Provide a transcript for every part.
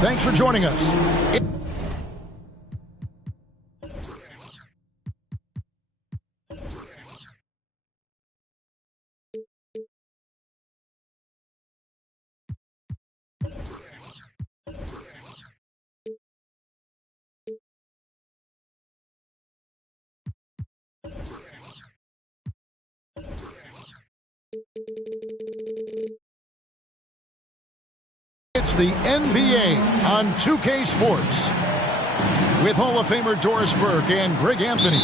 Thanks for joining us. It's the NBA on 2K Sports. With Hall of Famer Doris Burke and Greg Anthony,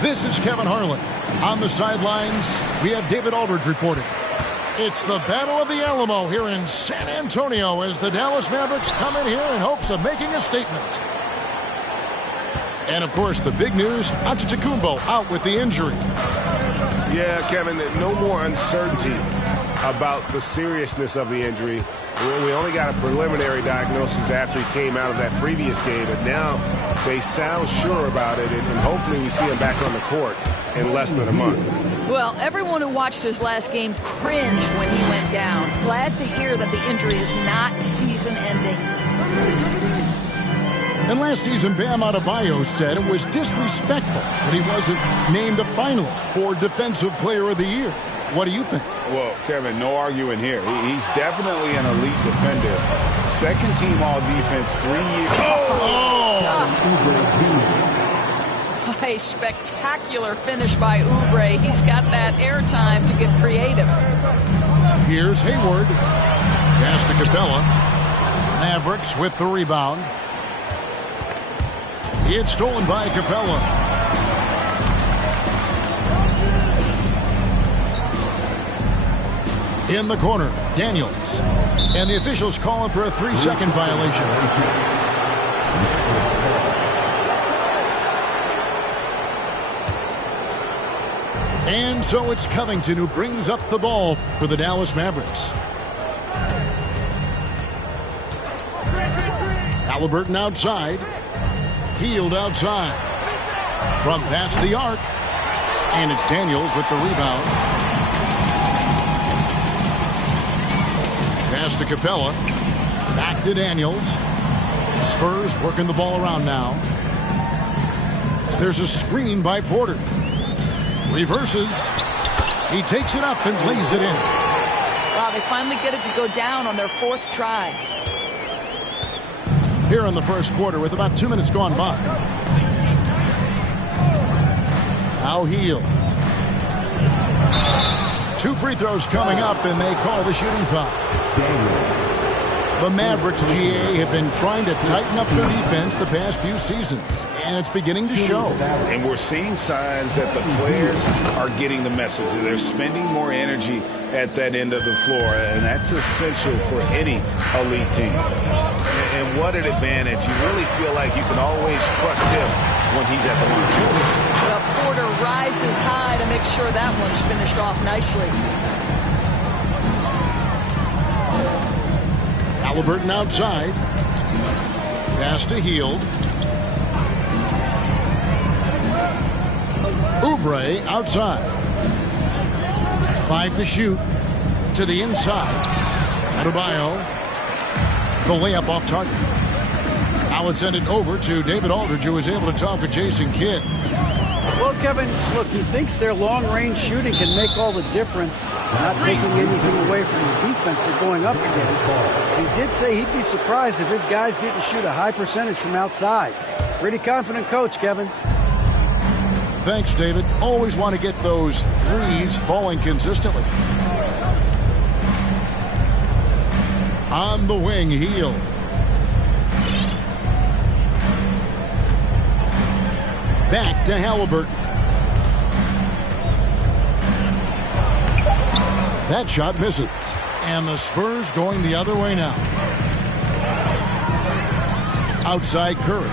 this is Kevin Harlan. On the sidelines, we have David Aldridge reporting. It's the Battle of the Alamo here in San Antonio as the Dallas Mavericks come in here in hopes of making a statement. And, of course, the big news, Antetokounmpo out with the injury. Yeah, Kevin, no more uncertainty about the seriousness of the injury. We only got a preliminary diagnosis after he came out of that previous game, but now they sound sure about it, and hopefully we see him back on the court in less than a month. Well, everyone who watched his last game cringed when he went down. Glad to hear that the injury is not season-ending. And last season, Bam Adebayo said it was disrespectful that he wasn't named a finalist for Defensive Player of the Year. What do you think? Well, Kevin, no arguing here. He's definitely an elite defender. Second team all-defense, 3 years. A spectacular finish by Oubre. He's got that airtime to get creative. Here's Hayward. Pass to Capella. Mavericks with the rebound. It's stolen by Capella. In the corner, Daniels. And the officials calling for a 3-second violation. And so it's Covington who brings up the ball for the Dallas Mavericks. Halliburton outside. Hield outside. From past the arc. And it's Daniels with the rebound. Pass to Capella. Back to Daniels. Spurs working the ball around now. There's a screen by Porter. Reverses. He takes it up and lays it in. Wow, they finally get it to go down on their fourth try. Here in the first quarter with about 2 minutes gone by. Now Hield. 2 free throws coming up, and they call the shooting foul. The Mavericks, GA, have been trying to tighten up their defense the past few seasons, and it's beginning to show. And we're seeing signs that the players are getting the message. They're spending more energy at that end of the floor, and that's essential for any elite team. And what an advantage. You really feel like you can always trust him when he's at the line. Well, Porter rises high to make sure that one's finished off nicely. Halliburton outside. Pass to Hield. Oubre outside. 5 to shoot. To the inside. Adebayo. The layup off target. Now it's sent it over to David Aldridge, who was able to talk with Jason Kidd. Well, Kevin, look, he thinks their long-range shooting can make all the difference, not taking anything away from the defense they're going up against. He did say he'd be surprised if his guys didn't shoot a high percentage from outside. Pretty confident coach, Kevin. Thanks, David. Always want to get those threes falling consistently. On the wing, Hield. Back to Halliburton. That shot misses. And the Spurs going the other way now. Outside Curry.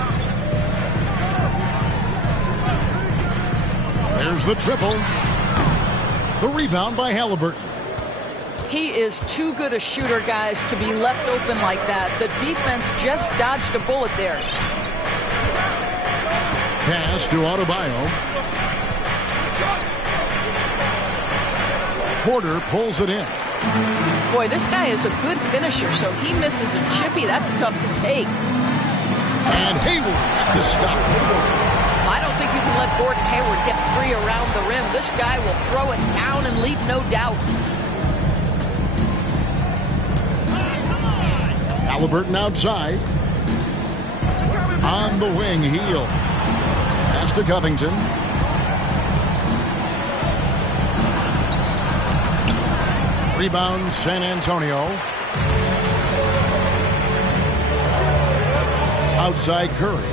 There's the triple. The rebound by Halliburton. He is too good a shooter, guys, to be left open like that. The defense just dodged a bullet there. Pass to Adebayo. Porter pulls it in. Boy, this guy is a good finisher, so he misses a chippy. That's tough to take. And Hayward with the stuff. I don't think you can let Gordon Hayward get free around the rim. This guy will throw it down and leave no doubt. Halliburton outside. On the wing, Heel. Pass to Covington. Rebound, San Antonio. Outside Curry.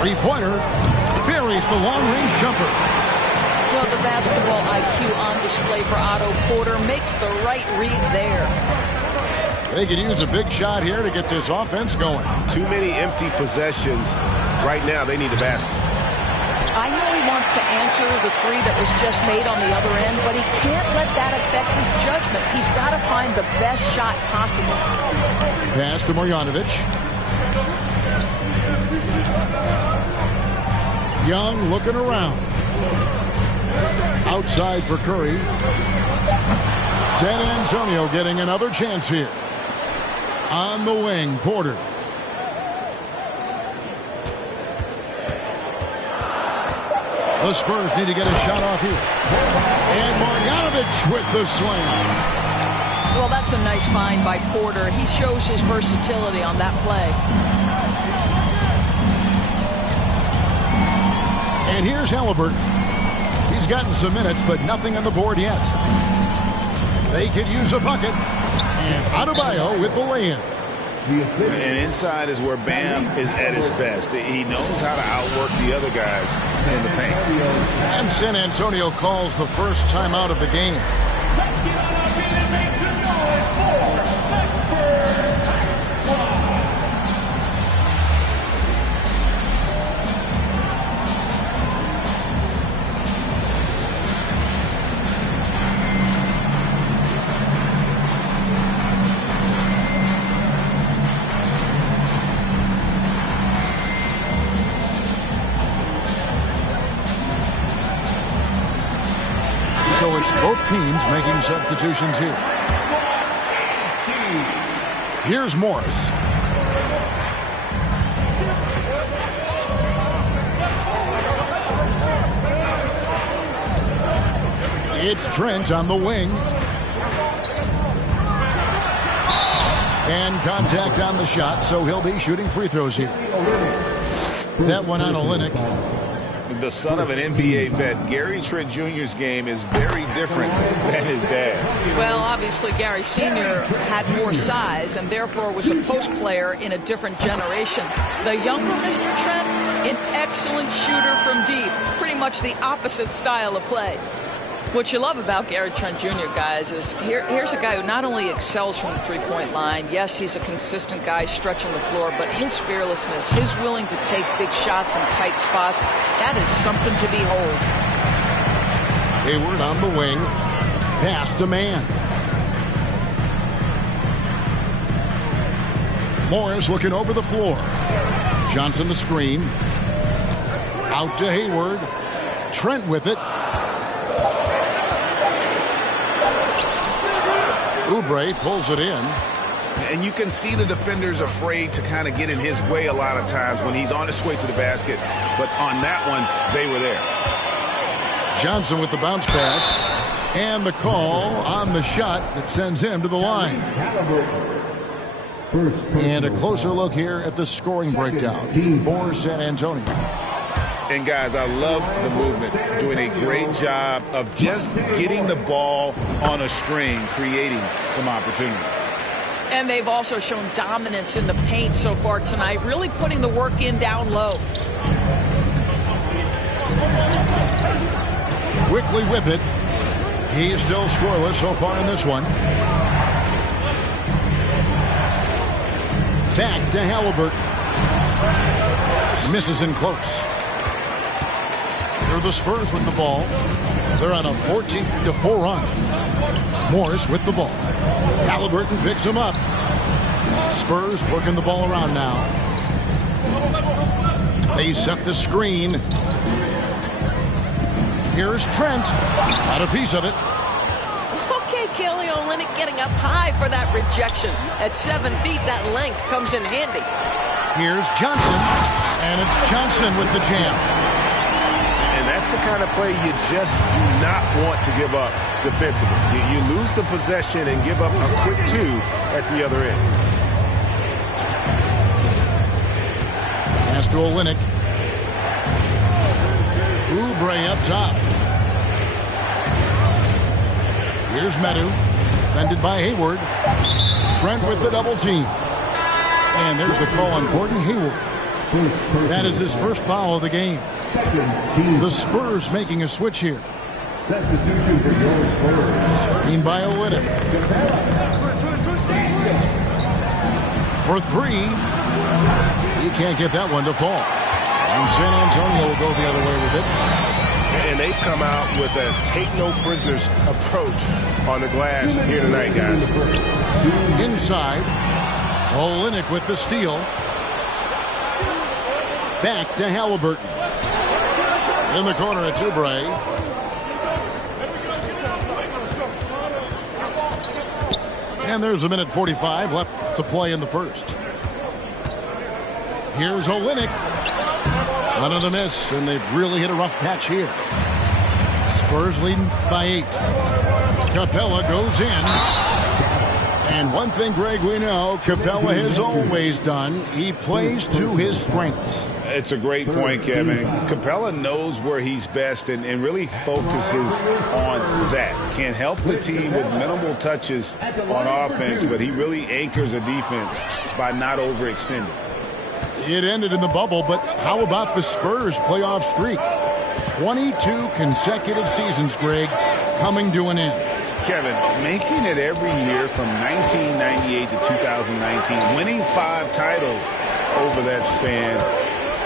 Three-pointer. Buries the long-range jumper. Well, the basketball IQ on display for Otto Porter makes the right read there. They could use a big shot here to get this offense going. Too many empty possessions. Right now, they need a basket. I know he wants to answer the three that was just made on the other end, but he can't let that affect his judgment. He's got to find the best shot possible. Pass to Marjanovic. Young looking around. Outside for Curry. San Antonio getting another chance here. On the wing, Porter. The Spurs need to get a shot off here. And Marjanovic with the slam. Well, that's a nice find by Porter. He shows his versatility on that play. And here's Halliburton. He's gotten some minutes, but nothing on the board yet. They could use a bucket. And Adebayo with the lay-in. And inside is where Bam is at his best. He knows how to outwork the other guys in the paint. And San Antonio calls the first timeout of the game. So it's both teams making substitutions here. Here's Morris. It's Trent on the wing. And contact on the shot, so he'll be shooting free throws here. That one on Olynyk. The son of an NBA vet, Gary Trent Jr.'s game is very different than his dad. Well, obviously, Gary Sr. had more size and therefore was a post player in a different generation. The younger Mr. Trent, an excellent shooter from deep. Pretty much the opposite style of play. What you love about Gary Trent Jr., guys, is here's a guy who not only excels from the three-point line. Yes, he's a consistent guy stretching the floor, but his fearlessness, his willing to take big shots in tight spots, that is something to behold. Hayward on the wing. Pass to man. Morris looking over the floor. Johnson the screen. Out to Hayward. Trent with it. Oubre pulls it in. And you can see the defenders afraid to kind of get in his way a lot of times when he's on his way to the basket. But on that one, they were there. Johnson with the bounce pass. And the call on the shot that sends him to the line. And a closer look here at the scoring breakdown for San Antonio. And, guys, I love the movement, doing a great job of just getting the ball on a string, creating some opportunities. And they've also shown dominance in the paint so far tonight, really putting the work in down low. Quickly with it. He's still scoreless so far in this one. Back to Halliburton. Misses in close. Here are the Spurs with the ball. They're on a 14-4 run. Morris with the ball. Halliburton picks him up. Spurs working the ball around now. They set the screen. Here's Trent. Got a piece of it. Okay, Kelly Olynyk getting up high for that rejection. At 7 feet, that length comes in handy. Here's Johnson, and it's Johnson with the jam. And that's the kind of play you just do not want to give up defensively. You lose the possession and give up a quick 2 at the other end. Pass to Olynyk. Oubre up top. Here's Medu. Defended by Hayward. Trent with the double team. And there's the call on Gordon Hayward. That is his first foul of the game. The Spurs making a switch here. Screen by Olynyk. For 3. He can't get that one to fall. And San Antonio will go the other way with it. And they've come out with a take-no-prisoners approach on the glass here tonight, guys. Inside, Olynyk with the steal. Back to Halliburton. In the corner, it's Oubre. And there's a minute 45 left to play in the first. Here's Olynyk. Another miss, and they've really hit a rough patch here. Spurs leading by 8. Capella goes in. And one thing, Greg, we know Capella has always done. He plays to his strengths. It's a great point, Kevin. Capella knows where he's best and really focuses on that. Can help the team with minimal touches on offense, but he really anchors a defense by not overextending. It ended in the bubble, but how about the Spurs playoff streak? 22 consecutive seasons, Greg, coming to an end. Kevin, making it every year from 1998 to 2019, winning 5 titles over that span,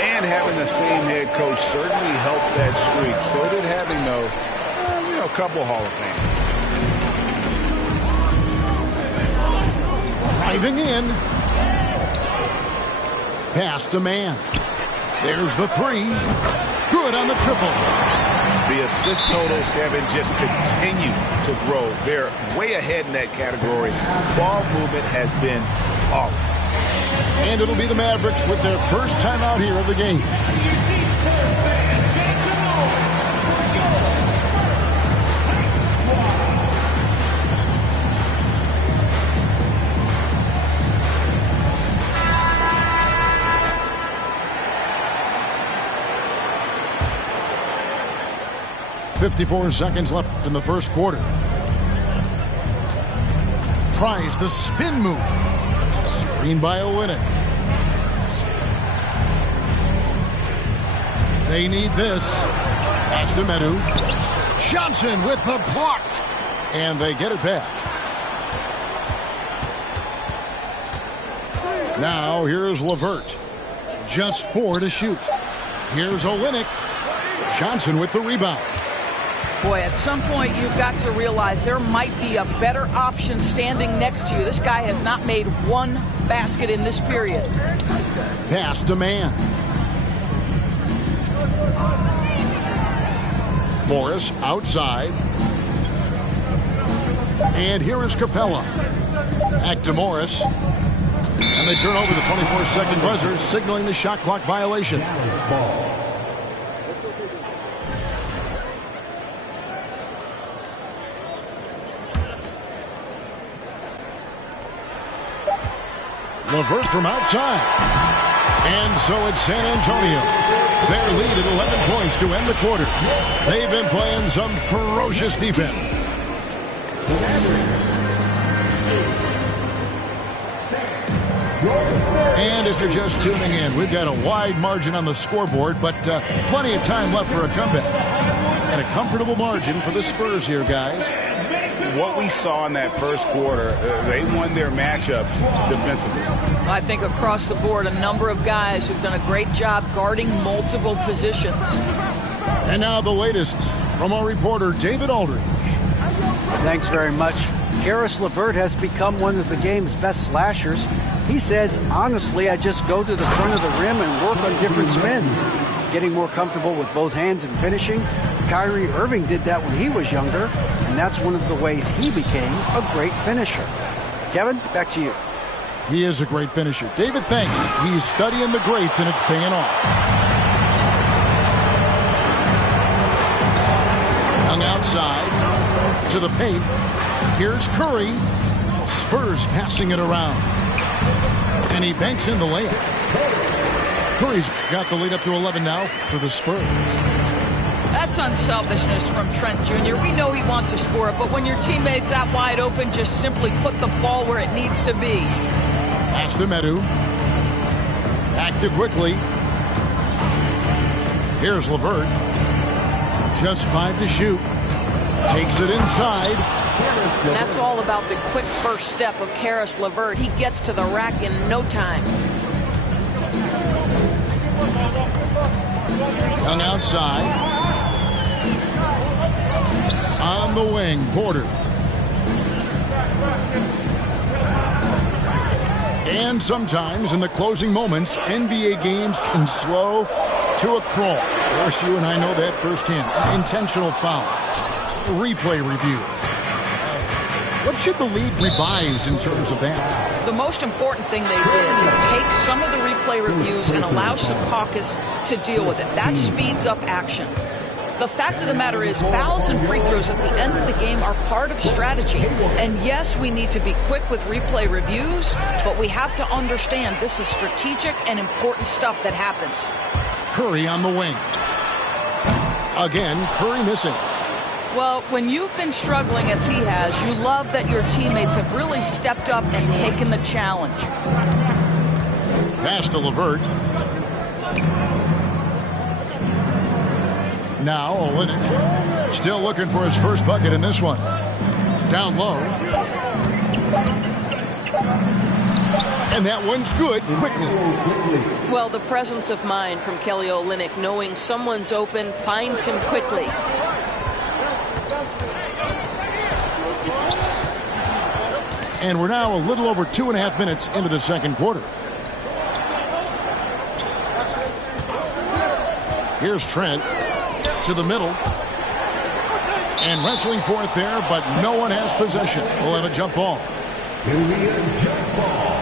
and having the same head coach certainly helped that streak. So did having, though, a couple Hall of Fame. Driving in. Pass to man. There's the 3. Good on the triple. The assist totals, Kevin, just continue to grow. They're way ahead in that category. Ball movement has been flawless. And it'll be the Mavericks with their first time out here of the game. .54 seconds left in the first quarter. Tries the spin move. Screen by Olynyk. They need this. Pass to Medu. Johnson with the block. And they get it back. Now here's LeVert. Just 4 to shoot. Here's Olynyk. Johnson with the rebound. Boy, at some point you've got to realize there might be a better option standing next to you. This guy has not made one basket in this period. Pass to man. Morris outside. And here is Capella. Back to Morris. And they turn over the 24-second buzzer, signaling the shot clock violation. LeVert from outside. And so it's San Antonio. Their lead at 11 points to end the quarter. They've been playing some ferocious defense. And if you're just tuning in, we've got a wide margin on the scoreboard, but plenty of time left for a comeback. And a comfortable margin for the Spurs here, guys. What we saw in that first quarter, they won their matchups defensively. I think across the board, a number of guys who've done a great job guarding multiple positions. And now the latest from our reporter, David Aldridge. Thanks very much. Karis LeVert has become one of the game's best slashers. He says, honestly, I just go to the front of the rim and work on different spins, getting more comfortable with both hands and finishing. Kyrie Irving did that when he was younger, and and that's one of the ways he became a great finisher. Kevin, back to you. He is a great finisher. David thinks he's studying the greats, and it's paying off. Young outside to the paint. Here's Curry. Spurs passing it around. And he banks in the layup. Curry's got the lead up to 11 now for the Spurs. That's unselfishness from Trent Jr. We know he wants to score it, but when your teammate's that wide open, just simply put the ball where it needs to be. Pass to Medu. Back to quickly. Here's LeVert. Just 5 to shoot. Takes it inside. And that's all about the quick first step of Caris LeVert. He gets to the rack in no time. Young outside. On the wing, Porter. And sometimes in the closing moments, NBA games can slow to a crawl. Of course, you and I know that firsthand. Intentional fouls. Replay reviews. What should the league revise in terms of that? The most important thing they did is take some of the replay reviews and allow Secaucus to deal with it. That speeds up action. The fact of the matter is fouls and free throws at the end of the game are part of strategy. And yes, we need to be quick with replay reviews, but we have to understand this is strategic and important stuff that happens. Curry on the wing. Again, Curry missing. Well, when you've been struggling as he has, you love that your teammates have really stepped up and taken the challenge. Pass to LeVert. Now Olynyk still looking for his first bucket in this one. Down low. And that one's good quickly. Well, the presence of mind from Kelly Olynyk, knowing someone's open, finds him quickly. And we're now a little over 2.5 minutes into the second quarter. Here's Trent to the middle. And wrestling for it there, but no one has possession. We'll have a jump ball. It'll be a jump ball.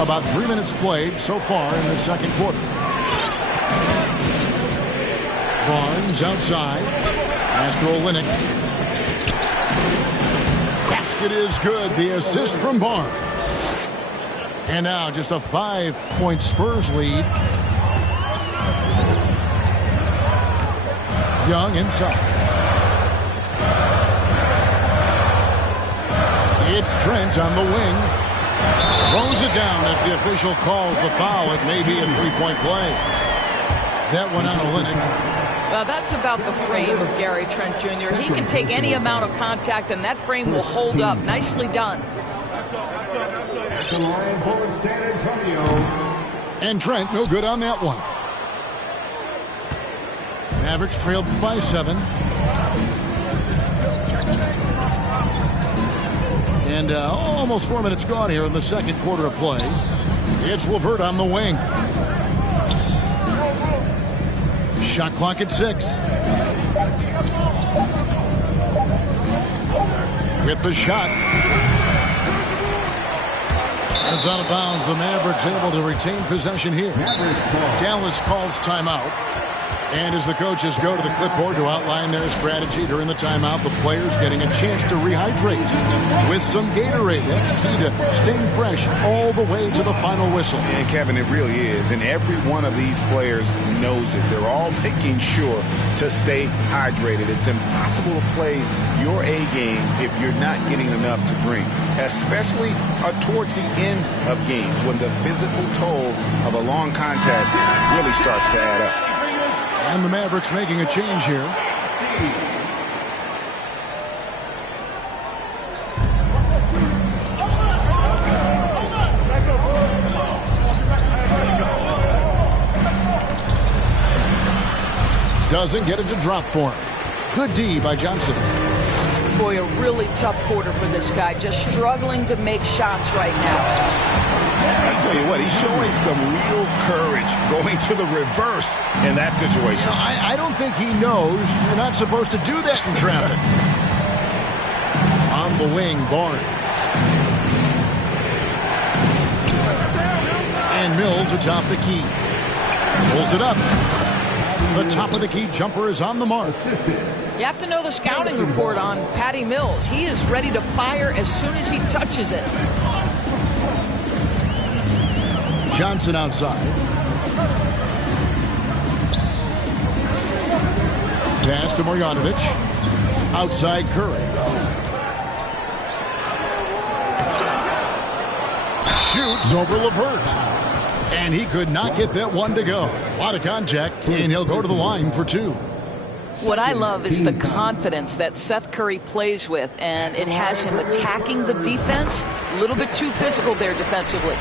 About 3 minutes played so far in the second quarter. Barnes outside. Pass to Olynyk. Basket is good. The assist from Barnes. And now just a 5-point Spurs lead. Young inside. It's Trent on the wing. Throws it down. If the official calls the foul, it may be a three-point play. That one on Olynyk. Well, that's about the frame of Gary Trent Jr. He can take any amount of contact, and that frame will hold up. Nicely done. At the line for San Antonio. And Trent, no good on that one. Mavericks trailed by 7. And almost 4 minutes gone here in the second quarter of play. It's LeVert on the wing. Shot clock at 6. With the shot. As out of bounds, the Mavericks able to retain possession here. Dallas calls timeout. And as the coaches go to the clipboard to outline their strategy during the timeout, the players getting a chance to rehydrate with some Gatorade. That's key to staying fresh all the way to the final whistle. And Kevin, it really is. And every one of these players knows it. They're all making sure to stay hydrated. It's impossible to play your A game if you're not getting enough to drink, especially towards the end of games when the physical toll of a long contest really starts to add up. And the Mavericks making a change here. Doesn't get it to drop for him. Good D by Johnson. Boy, a really tough quarter for this guy. Just struggling to make shots right now. I tell you what, he's showing some real courage going to the reverse in that situation. You know, I don't think he knows you're not supposed to do that in traffic. On the wing, Barnes. And Mills atop the key. Pulls it up. The top of the key jumper is on the mark. You have to know the scouting report on Patty Mills. He is ready to fire as soon as he touches it. Johnson outside. Pass to Marjanovic. Outside Curry. Shoots over LeVert. And he could not get that one to go. A lot of contact, and he'll go to the line for two. What I love is the confidence that Seth Curry plays with, and it has him attacking the defense. A little bit too physical there defensively.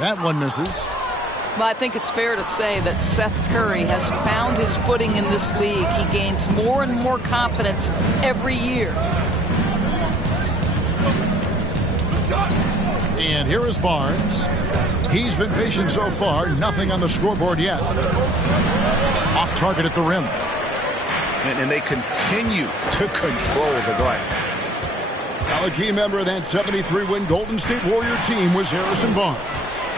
That one misses. Well, I think it's fair to say that Seth Curry has found his footing in this league. He gains more and more confidence every year. And here is Barnes. He's been patient so far. Nothing on the scoreboard yet. Off target at the rim. And they continue to control the glass. Now a key member of that 73-win Golden State Warrior team was Harrison Barnes.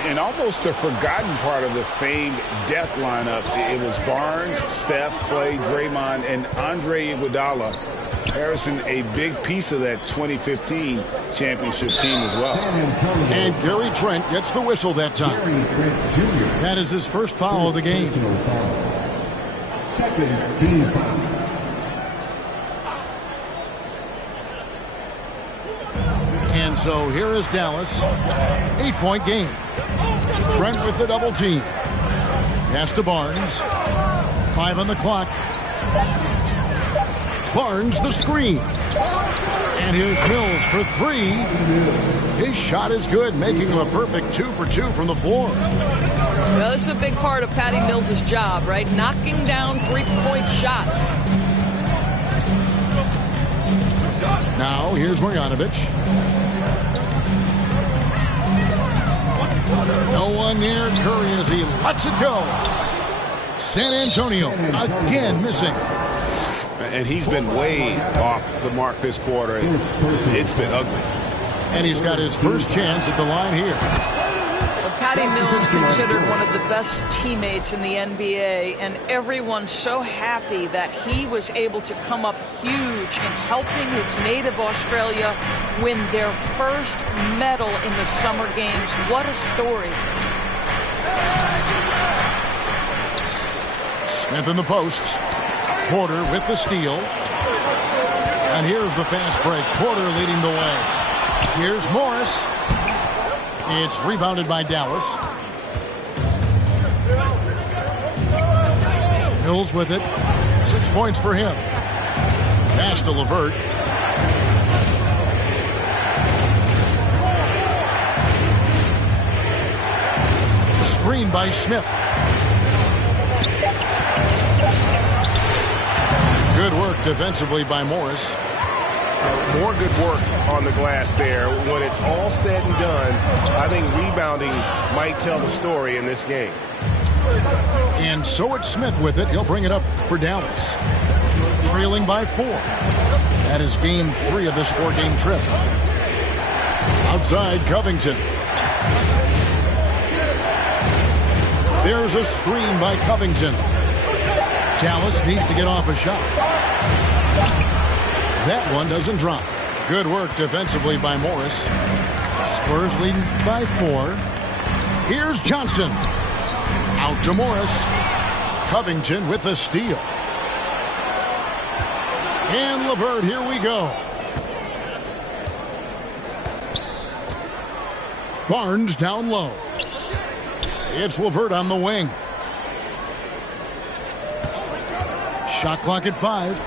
And almost the forgotten part of the famed death lineup, it was Barnes, Steph, Clay, Draymond, and Andre Iguodala. Harrison, a big piece of that 2015 championship team as well. And Gary Trent gets the whistle that time. That is his first foul of the game. Second team foul. And so here is Dallas. 8-point game. Trent with the double team. Pass to Barnes. 5 on the clock. Barnes the screen. And here's Mills for 3. His shot is good, making him a perfect 2 for 2 from the floor. Well, this is a big part of Patty Mills' job, right? Knocking down three-point shots. Now here's Marjanovic. No one near Curry as he lets it go. San Antonio again missing. And he's been way off the mark this quarter. It's been ugly. And he's got his first chance at the line here. Well, Patty Mills considered one of the best teammates in the NBA, and everyone's so happy that he was able to come up huge in helping his native Australia win their first medal in the Summer Games. What a story. Smith in the posts. Porter with the steal. And here's the fast break. Porter leading the way. Here's Morris. It's rebounded by Dallas. Mills with it. 6 points for him. Pass to LeVert. Screen by Smith. Good work defensively by Morris. More good work on the glass there. When it's all said and done, I think rebounding might tell the story in this game. And so it's Smith with it. He'll bring it up for Dallas. Trailing by 4. That is game 3 of this 4-game trip. Outside Covington. There's a screen by Covington. Dallas needs to get off a shot. That one doesn't drop. Good work defensively by Morris. Spurs leading by 4. Here's Johnson. Out to Morris. Covington with the steal. And LeVert, here we go. Barnes down low. It's LeVert on the wing. Shot clock at 5.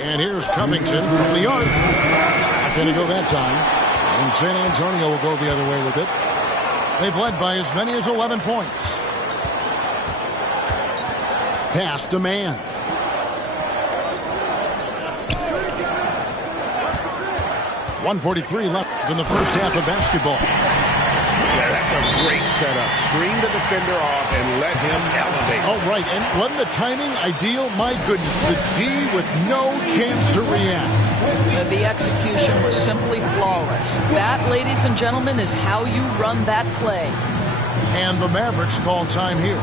And here's Covington from the arc. Not going to go that time. And San Antonio will go the other way with it. They've led by as many as 11 points. Pass to man. .143 left in the first half of basketball. Yeah, that's a great setup. Screen the defender off and let him elevate. Oh, right. And wasn't the timing ideal? My goodness. The D with no chance to react. The execution was simply flawless. That, ladies and gentlemen, is how you run that play. And the Mavericks call time here.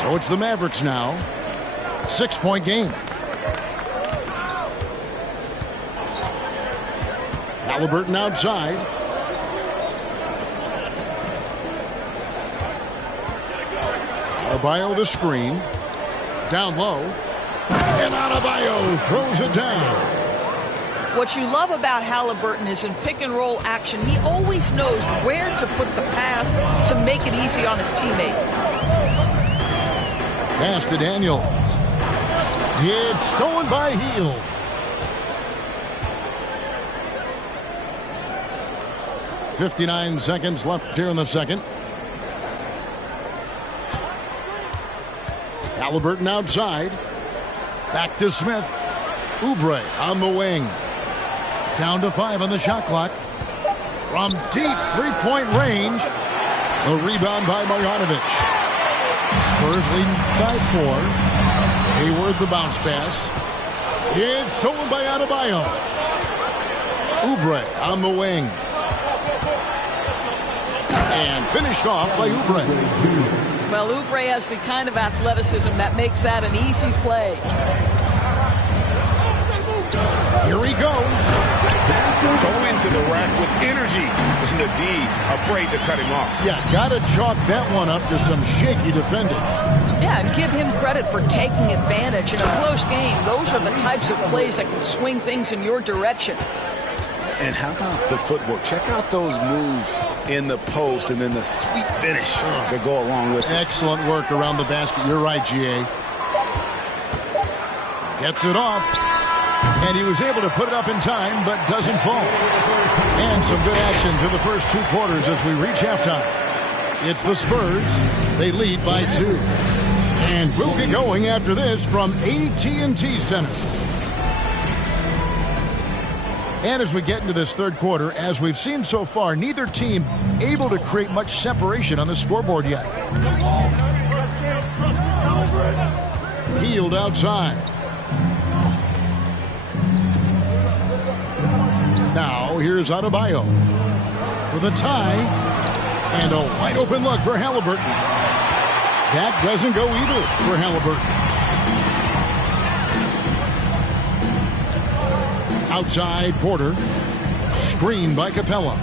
So it's the Mavericks now. 6-point game. Halliburton outside. Adebayo the screen. Down low. And Adebayo throws it down. What you love about Halliburton is in pick-and-roll action, he always knows where to put the pass to make it easy on his teammate. Pass to Daniels. It's stolen by Hield. .59 seconds left here in the second. Halliburton outside. Back to Smith. Oubre on the wing. Down to 5 on the shot clock. From deep three-point range. The rebound by Marjanovic. Spurs leading by 4. Hayward the bounce pass. It's stolen by Adebayo. Oubre on the wing. And finished off by Oubre. Well, Oubre has the kind of athleticism that makes that an easy play. Here he goes. Go into the rack with energy. Isn't the D afraid to cut him off? Yeah, got to chalk that one up to some shaky defending. Yeah, and give him credit for taking advantage. In a close game, those are the types of plays that can swing things in your direction. And how about the footwork? Check out those moves in the post and then the sweet finish to go along with it. Excellent work around the basket. You're right, GA. Gets it off. And he was able to put it up in time, but doesn't fall. And some good action through the first 2 quarters as we reach halftime. It's the Spurs. They lead by 2. And we'll get going after this from AT&T Center. And as we get into this third quarter, as we've seen so far, neither team able to create much separation on the scoreboard yet. Hield outside. Now, here's Adebayo for the tie, and a wide open look for Halliburton. That doesn't go either for Halliburton. Outside, Porter. Screen by Capella.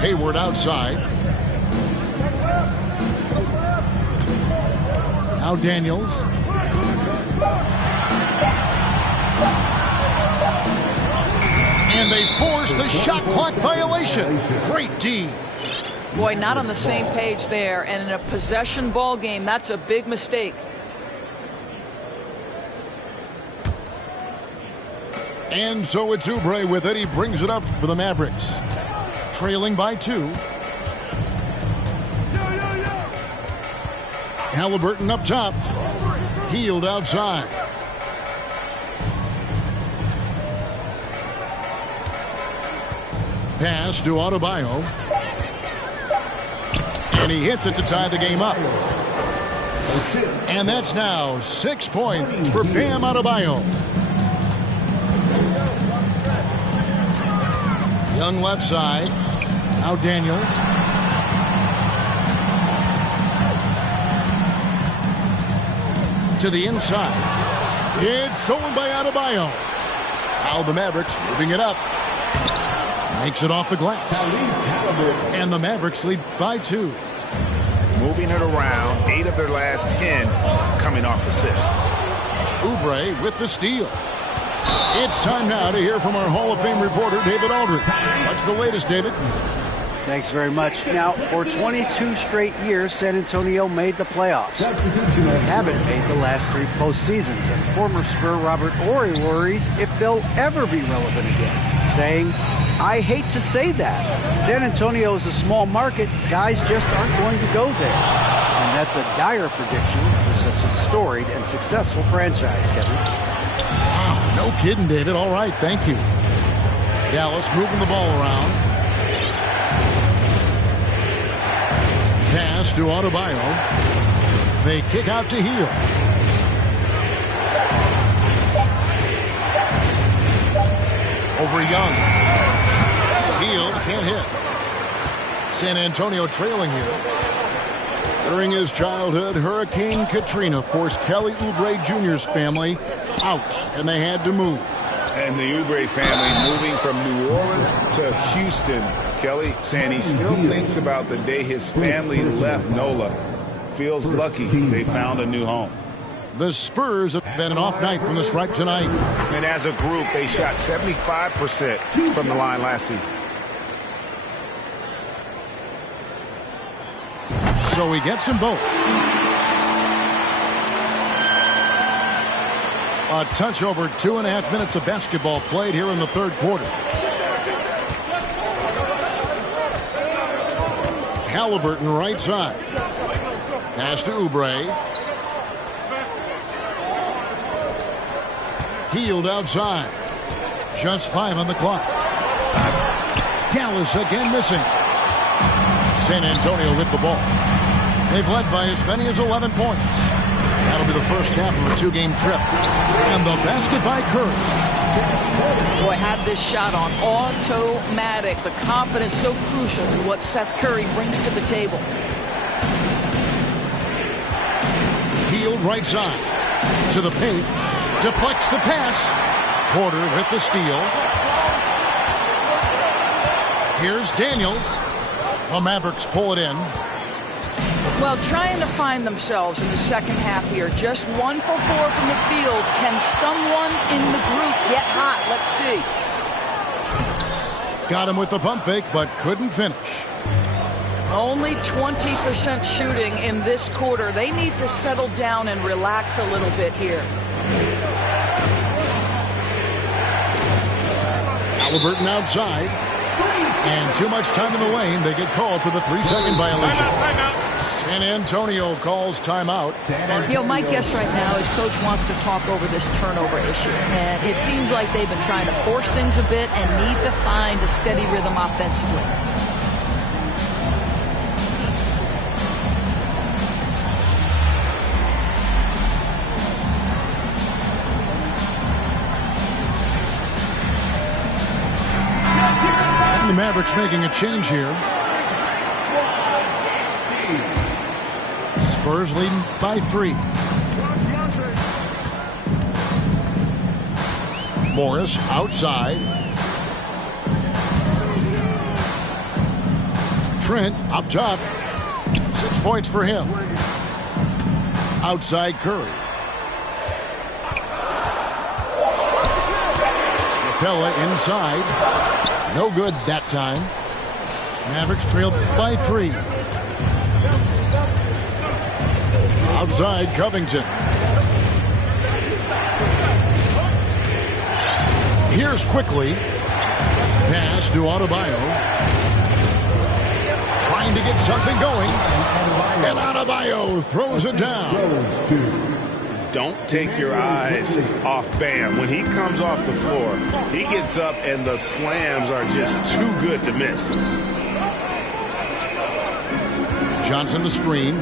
Hayward outside. Now Daniels. And they force the shot clock violation. Great D. Boy, not on the same page there. And in a possession ball game, that's a big mistake. And so it's Oubre with it. He brings it up for the Mavericks. Trailing by 2. Halliburton up top. Hield outside. Pass to Adebayo. And he hits it to tie the game up. And that's now 6 points for Bam Adebayo. Young left side. Now Daniels. To the inside. It's stolen by Adebayo. Now the Mavericks moving it up. Makes it off the glass. And the Mavericks lead by 2. Moving it around, 8 of their last 10 coming off assists. Oubre with the steal. It's time now to hear from our Hall of Fame reporter, David Aldridge. What's the latest, David? Thanks very much. Now, for 22 straight years, San Antonio made the playoffs. They haven't made the last 3 postseasons, and former Spur Robert Horry worries if they'll ever be relevant again, saying, "I hate to say that. San Antonio is a small market. Guys just aren't going to go there." And that's a dire prediction for such a storied and successful franchise, Kevin. Wow, no kidding, David. All right, thank you. Dallas moving the ball around. Pass to Adebayo. They kick out to Hield. Over Young. Hield can't hit. San Antonio trailing here. During his childhood, Hurricane Katrina forced Kelly Oubre Jr.'s family out, and they had to move. And the Oubre family moving from New Orleans to Houston. Kelly saying he still thinks about the day his family left NOLA. Feels lucky they found a new home. The Spurs have been an off night from the stripe tonight. And as a group, they shot 75% from the line last season. So he gets them both. A touch over 2.5 minutes of basketball played here in the third quarter. Halliburton right side. Pass to Oubre. Hield outside. Just 5 on the clock. Dallas again missing. San Antonio with the ball. They've led by as many as 11 points. That'll be the first half of a 2-game trip. And the basket by Curry. Boy, had this shot on automatic. The confidence so crucial to what Seth Curry brings to the table. Hield right side. To the paint. Deflects the pass. Porter with the steal. Here's Daniels. The Mavericks pull it in. Well, trying to find themselves in the second half here. Just 1 for 4 from the field. Can someone in the group get hot? Let's see. Got him with the pump fake, but couldn't finish. Only 20% shooting in this quarter. They need to settle down and relax a little bit here. Halliburton outside. And too much time in the lane. They get called for the 3-second violation. San Antonio calls timeout. You know, my guess right now is Coach wants to talk over this turnover issue. And it seems like they've been trying to force things a bit and need to find a steady rhythm offensively. The Mavericks making a change here. Spurs leading by 3. Morris outside. Trent up top. 6 points for him. Outside Curry. Capella inside. No good that time. Mavericks trailed by 3. Outside Covington. Here's quickly. Pass to Adebayo. Trying to get something going. And Adebayo throws it down. Don't take your eyes off Bam. When he comes off the floor, he gets up and the slams are just too good to miss. Johnson the screen.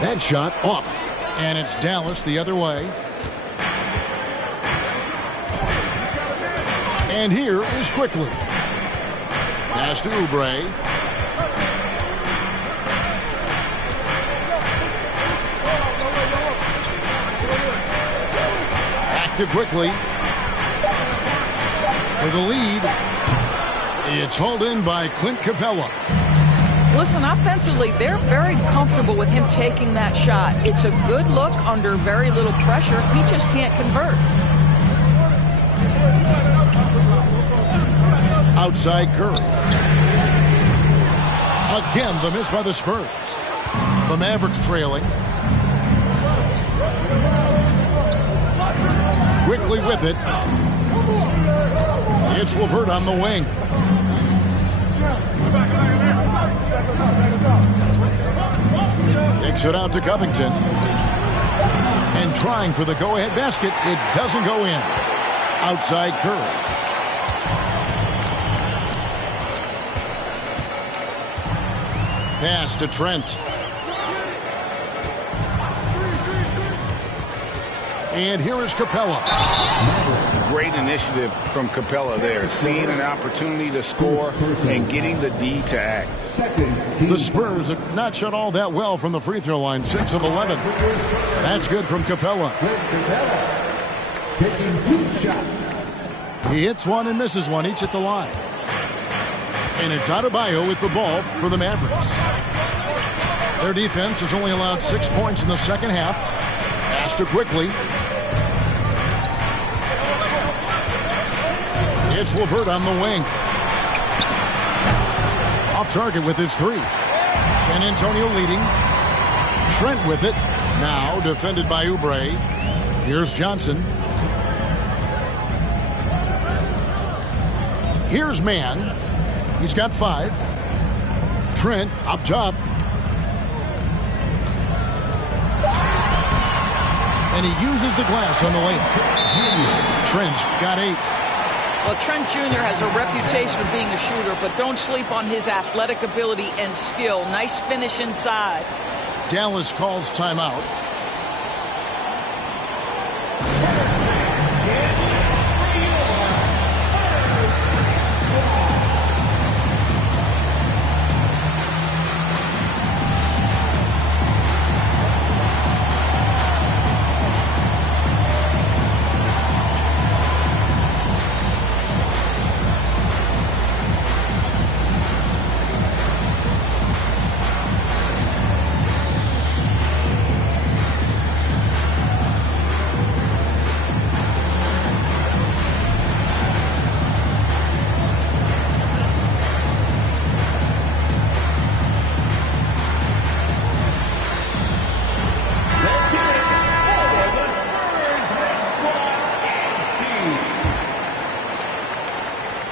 That shot off. And it's Dallas the other way. And here is quickly. Pass to Oubre. Active quickly. For the lead. It's hauled in by Clint Capella. Listen, offensively, they're very comfortable with him taking that shot. It's a good look under very little pressure. He just can't convert. Outside Curry. Again, the miss by the Spurs. The Mavericks trailing. Quickly with it. It's LeVert on the wing. Kicks it out to Covington. And trying for the go-ahead basket. It doesn't go in. Outside Curry. Pass to Trent. And here is Capella. Great initiative from Capella there. Seeing an opportunity to score and getting the D to act. The Spurs have not shot all that well from the free throw line. 6 of 11. That's good from Capella. Taking 2 shots. He hits one and misses one, each at the line. And it's Adebayo with the ball for the Mavericks. Their defense has only allowed 6 points in the second half. Pass to Quickly. It's LeVert on the wing. Off target with his 3. San Antonio leading. Trent with it. Now defended by Oubre. Here's Johnson. Here's Mann. He's got 5. Trent up top. And he uses the glass on the layup. Trent's got 8. Well, Trent Jr. has a reputation of being a shooter, but don't sleep on his athletic ability and skill. Nice finish inside. Dallas calls timeout.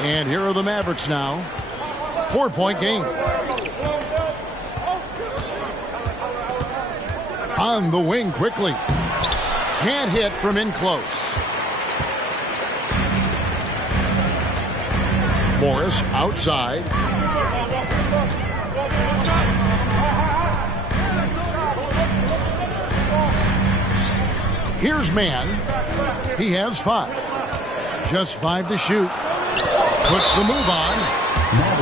And here are the Mavericks now. 4-point game. On the wing quickly. Can't hit from in close. Morris outside. Here's Mann. He has 5. Just 5 to shoot. Puts the move on.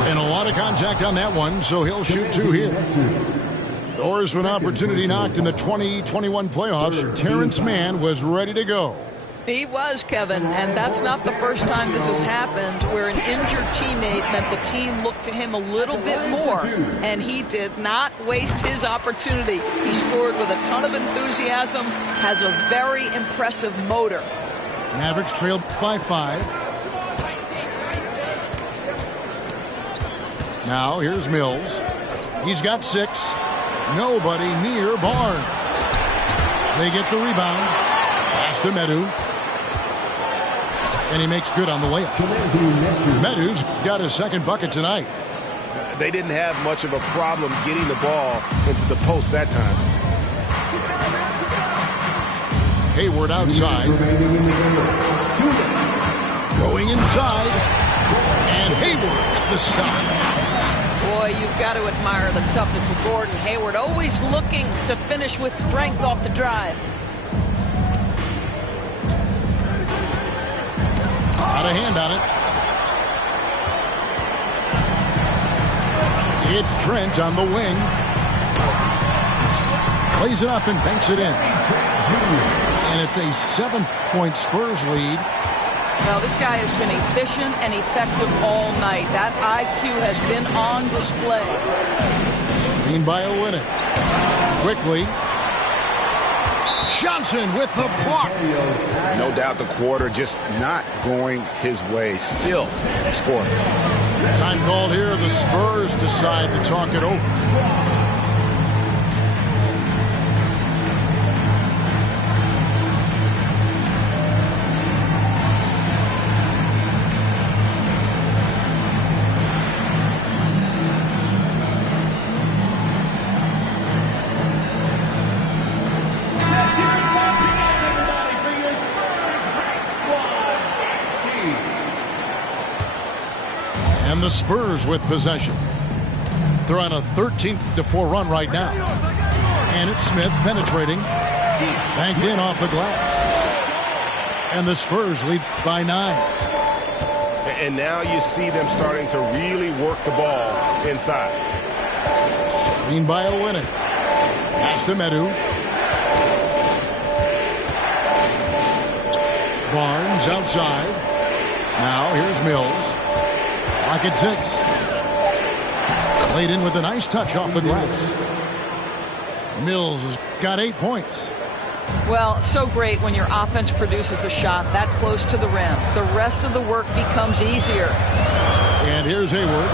And a lot of contact on that one, so he'll shoot 2 here. Doors with an opportunity knocked in the 2021 playoffs. Terrence Mann was ready to go. He was, Kevin, and that's not the first time this has happened where an injured teammate meant the team looked to him a little bit more, and he did not waste his opportunity. He scored with a ton of enthusiasm, has a very impressive motor. Mavericks trailed by 5. Now here's Mills. He's got 6. Nobody near Barnes. They get the rebound. Pass to Medu. And he makes good on the layup. Medu's got his second bucket tonight. They didn't have much of a problem getting the ball into the post that time. Hayward outside. Going inside. And Hayward with the stop. Boy, you've got to admire the toughness of Gordon Hayward, always looking to finish with strength off the drive. Got a hand on it. It's Trent on the wing. Plays it up and banks it in. And it's a 7-point Spurs lead. Well, this guy has been efficient and effective all night. That IQ has been on display. Screen by Olynyk. Quickly. Johnson with the block. No doubt the quarter just not going his way. Still scoring. Time called here. The Spurs decide to talk it over. And the Spurs with possession. They're on a 13-4 run right now. And it's Smith penetrating. Banked in off the glass. And the Spurs lead by 9. And now you see them starting to really work the ball inside. Screen by Olynyk. Pass to Medu. Barnes outside. Now here's Mills. Clock at 6. Laid in with a nice touch off the glass. Mills has got 8 points. Well, so great when your offense produces a shot that close to the rim. The rest of the work becomes easier. And here's Hayward.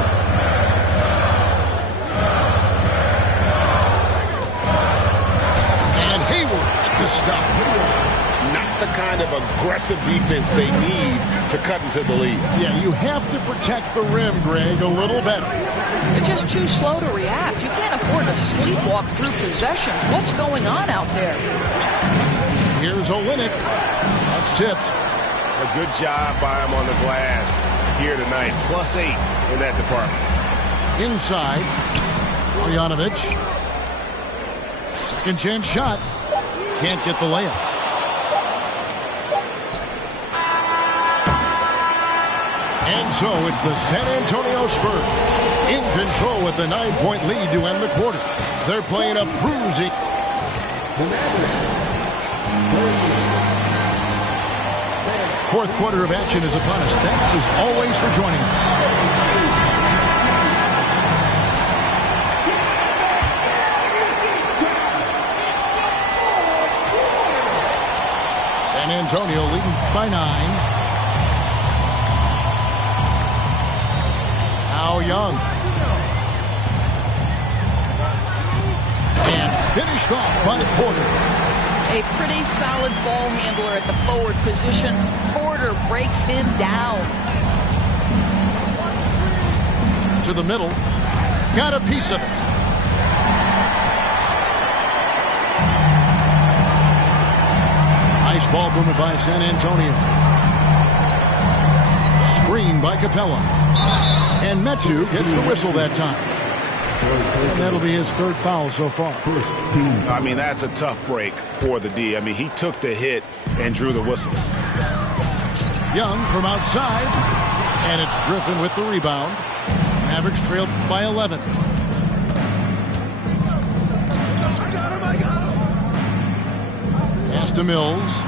And Hayward at the stuff. Not the kind of aggressive defense they need to cut into the lead. Yeah, you have to protect the rim, Greg, a little better. You're just too slow to react. You can't afford to sleepwalk through possessions. What's going on out there? Here's Olynyk. That's tipped. A good job by him on the glass here tonight. +8 in that department. Inside. Marjanovic. Second chance shot. Can't get the layup. And so it's the San Antonio Spurs in control with the 9-point lead to end the quarter. They're playing a bruising. Fourth quarter of action is upon us. Thanks as always for joining us. San Antonio leading by 9. Now Young. And finished off by Porter. A pretty solid ball handler at the forward position. Porter breaks him down. To the middle. Got a piece of it. Nice ball movement by San Antonio. Screen by Capella. And Metu gets the whistle that time. And that'll be his 3rd foul so far. I mean, that's a tough break for the D. I mean, he took the hit and drew the whistle. Young from outside. And it's Griffin with the rebound. Mavericks trailed by 11. Pass to Mills.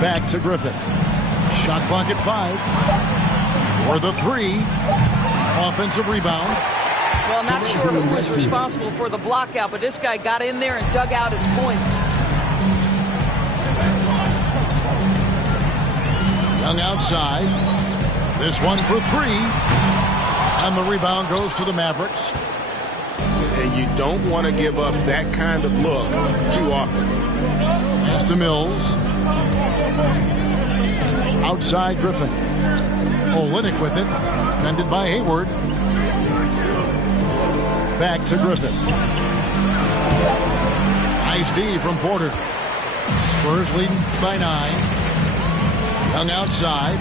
Back to Griffin. Shot clock at 5. For the 3. Offensive rebound. Well, not sure who was responsible for the block out, but this guy got in there and dug out his points. Young outside. This one for 3. And the rebound goes to the Mavericks. And you don't want to give up that kind of look too often. Pass to Mills. Outside Griffin. Olynyk with it. Defended by Hayward. Back to Griffin. Nice D from Porter. Spurs leading by 9. Young outside.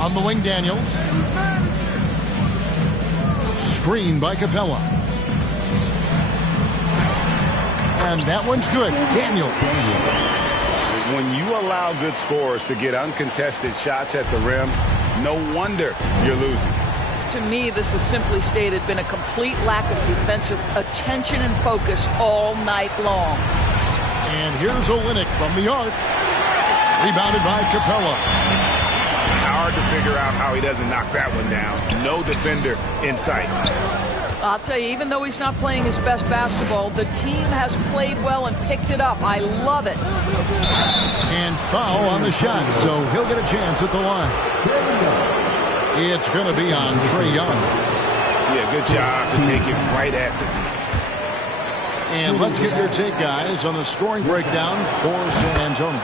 On the wing, Daniels. Screen by Capella. And that one's good. Daniels. When you allow good scorers to get uncontested shots at the rim, no wonder you're losing. To me, this has simply stated been a complete lack of defensive attention and focus all night long. And here's Olynyk from the arc. Rebounded by Capella. hard to figure out how he doesn't knock that one down. No defender in sight. I'll tell you, even though he's not playing his best basketball, the team has played well and picked it up. I love it. And foul on the shot, so he'll get a chance at the line. It's going to be on Trae Young. Yeah, good job to take it right at the knee. And let's get your take, guys, on the scoring breakdown for San Antonio.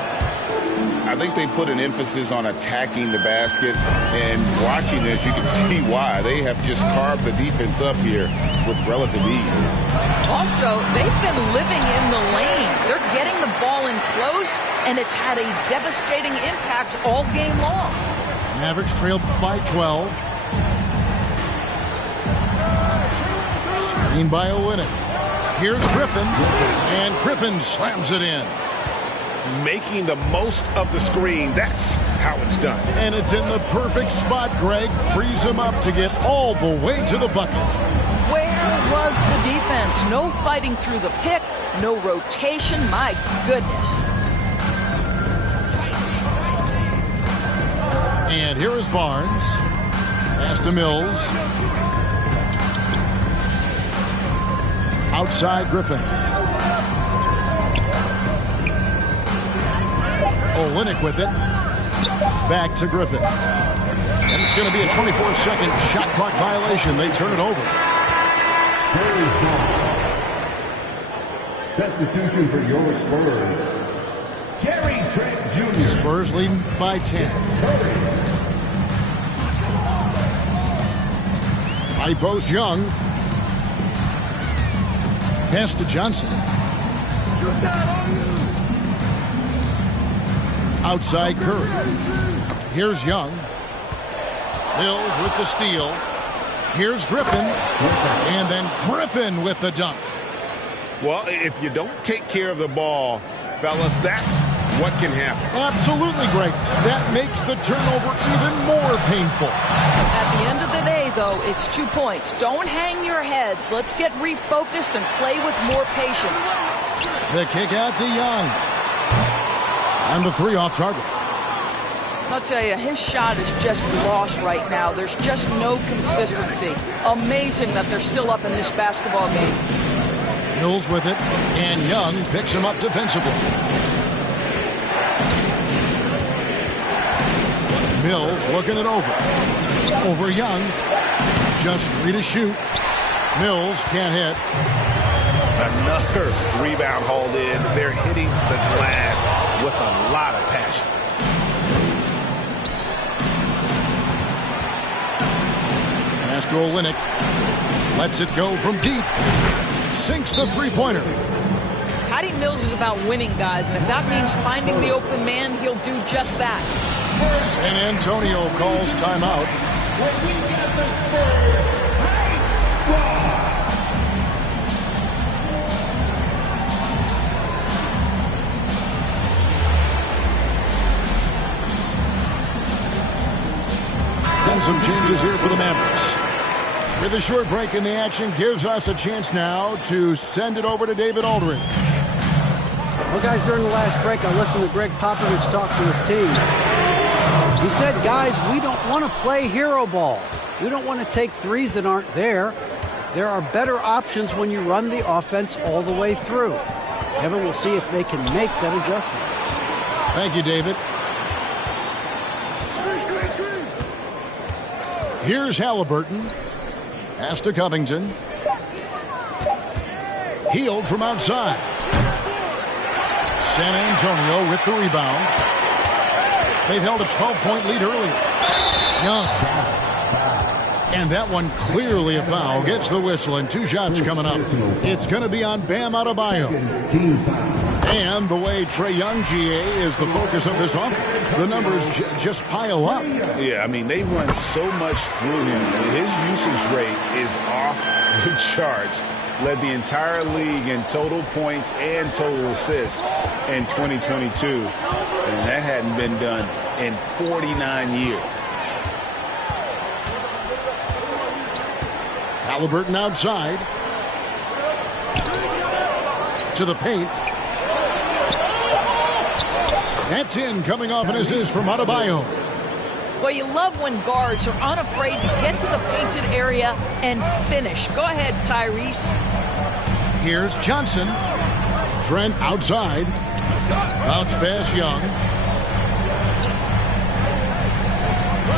I think they put an emphasis on attacking the basket, and watching this, you can see why. They have just carved the defense up here with relative ease. Also, they've been living in the lane. They're getting the ball in close, and it's had a devastating impact all game long. Mavericks trail by 12. Screen by Olynyk. Here's Griffin, and Griffin slams it in. Making the most of the screen. That's how it's done. And it's in the perfect spot. Greg frees him up to get all the way to the bucket. Where was the defense? No fighting through the pick, no rotation. My goodness. And here is Barnes. Pass to Mills. Outside Griffin. Olynyk with it. Back to Griffin. And it's going to be a 24-second shot clock violation. They turn it over. Spurs ball. Substitution for your Spurs. Gary Trent Jr. Spurs leading by 10. High post Young. Pass to Johnson. Outside Curry. Here's Young. Mills with the steal. Here's Griffin. And then Griffin with the dunk. Well, if you don't take care of the ball, fellas, that's what can happen. Absolutely, Greg. That makes the turnover even more painful. At the end of the day, though, it's 2 points. Don't hang your heads. Let's get refocused and play with more patience. The kick out to Young. And the three off target. I'll tell you, his shot is just lost right now. There's just no consistency. Amazing that they're still up in this basketball game. Mills with it, and Young picks him up defensively. Mills looking it over. Over Young. Just free to shoot. Mills can't hit. Another rebound hauled in. They're hitting the glass with a lot of passion. Pass to Olynyk. Lets it go from deep. Sinks the three-pointer. Patty Mills is about winning, guys, and if that means finding the open man, he'll do just that. San Antonio calls timeout. And some changes here for the Mavericks. With a short break in the action gives us a chance now to send it over to David Aldridge. Well, guys, during the last break, I listened to Greg Popovich talk to his team. He said, guys, we don't want to play hero ball. We don't want to take threes that aren't there. There are better options when you run the offense all the way through. Evan will see if they can make that adjustment. Thank you, David. Here's Halliburton. Pass to Covington. Healed from outside. San Antonio with the rebound. They've held a 12-point lead earlier. Young. And that one clearly a foul. Gets the whistle and 2 shots coming up. It's going to be on Bam Adebayo. And the way Trae Young, GA, is the focus of this offense. The numbers just pile up. Yeah, I mean, they run so much through him. His usage rate is off the charts. Led the entire league in total points and total assists in 2022. And that hadn't been done in 49 years. Halliburton outside. To the paint. That's in, coming off an assist from Adebayo. Well, you love when guards are unafraid to get to the painted area and finish. Go ahead, Tyrese. Here's Johnson. Trent outside. Bounce pass, Young.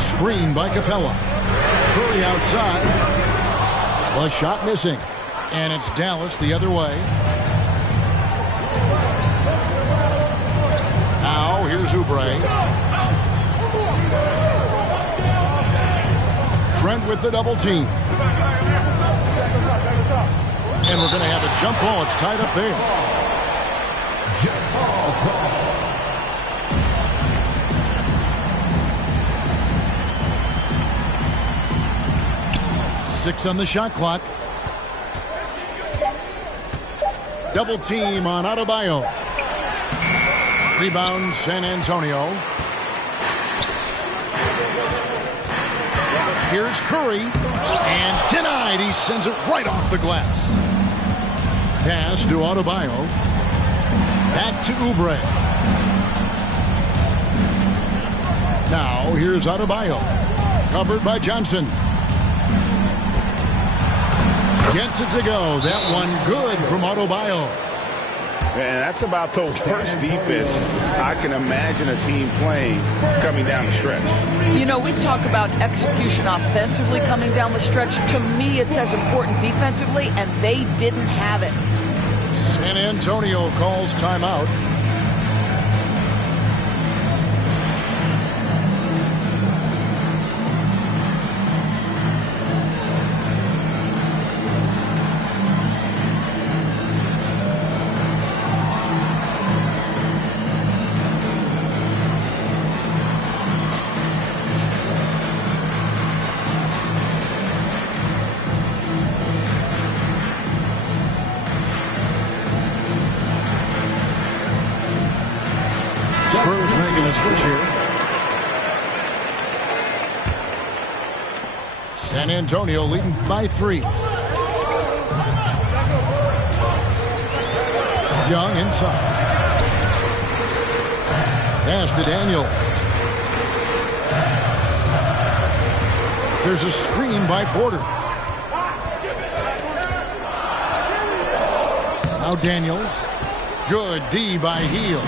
Screen by Capella. Curry outside. A shot missing. And it's Dallas the other way. Now here's Oubre. Trent with the double team. And we're going to have a jump ball. It's tied up there. Jump ball call. 6 on the shot clock. Double team on Adebayo. Rebound San Antonio. Here's Curry. And denied. He sends it right off the glass. Pass to Adebayo. Back to Oubre. Now here's Adebayo. Covered by Johnson. Gets it to go. That one good from Adebayo. And that's about the worst defense I can imagine a team playing coming down the stretch. You know, we talk about execution offensively coming down the stretch. To me, it's as important defensively, and they didn't have it. San Antonio calls timeout. Spurs making a switch here. San Antonio leading by 3. Young inside. Pass to Daniel. There's a screen by Porter. Now Daniels. Good D by Heel.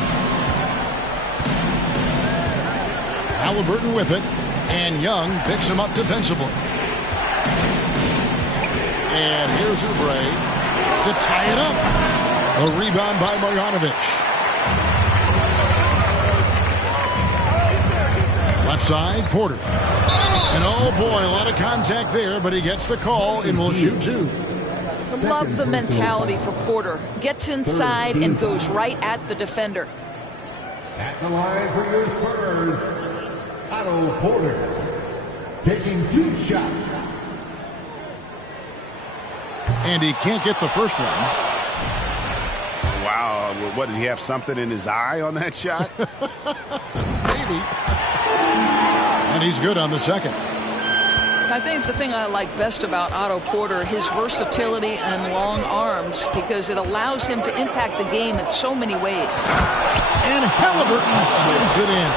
Halliburton with it, and Young picks him up defensively. And here's Oubre to tie it up. A rebound by Marjanovic. Left side, Porter. And oh boy, a lot of contact there, but he gets the call and will shoot 2. Love the mentality for Porter. Gets inside and goes right at the defender. At the line for your Spurs, Otto Porter, taking 2 shots. And he can't get the first one. Wow, what, did he have something in his eye on that shot? Maybe. And he's good on the second. I think the thing I like best about Otto Porter, his versatility and long arms, because it allows him to impact the game in so many ways. And Halliburton slams it in.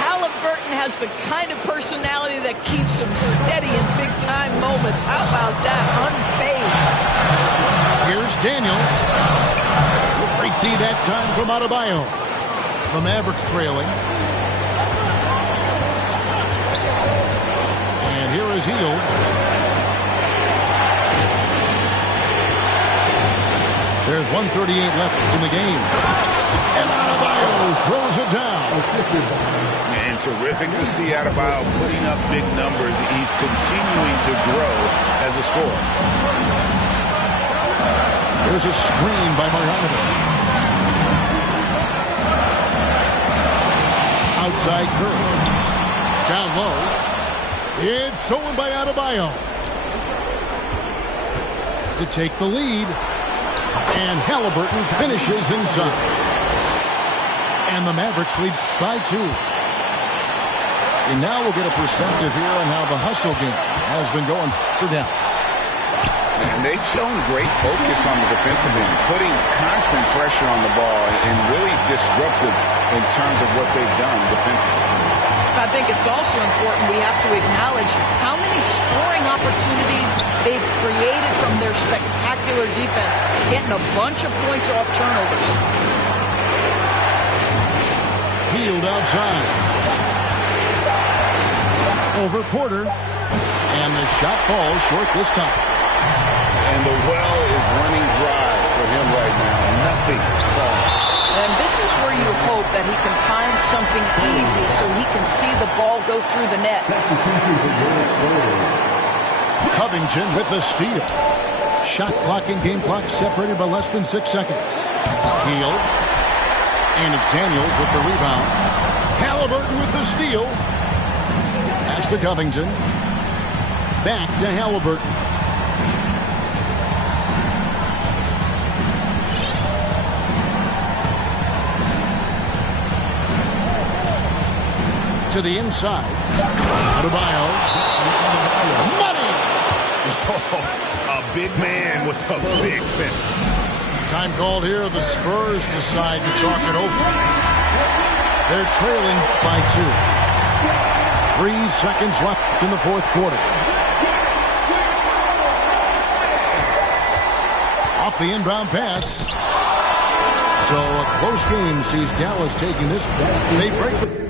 Halliburton has the kind of personality that keeps him steady in big-time moments. How about that? Unfazed. Here's Daniels. Great D that time from Adebayo. The Mavericks trailing. And here is Heel. There's 1:38 left in the game. And Adebayo throws it down. Man, terrific to see Adebayo putting up big numbers. He's continuing to grow as a scorer. There's a screen by Marjanovic. Outside Curry. Down low. It's stolen by Adebayo. To take the lead. And Halliburton finishes inside. And the Mavericks lead by 2. And now we'll get a perspective here on how the hustle game has been going for Dallas. And they've shown great focus on the defensive end, putting constant pressure on the ball and really disruptive in terms of what they've done defensively. think it's also important we have to acknowledge how many scoring opportunities they've created from their spectacular defense, getting a bunch of points off turnovers. Healed outside. Over Porter. And the shot falls short this time. And the well is running dry for him right now. Nothing falling. And this is where you hope that he can find something easy so he can see the ball go through the net. Covington with the steal. Shot clock and game clock separated by less than 6 seconds. Healed. And it's Daniels with the rebound. Halliburton with the steal. Pass to Covington. Back to Halliburton. To the inside. Adebayo. Money! A big man with a big finish. Time called here. The Spurs decide to chalk it over. They're trailing by 2. 3 seconds left in the fourth quarter. Off the inbound pass. So a close game sees Dallas taking this. They break the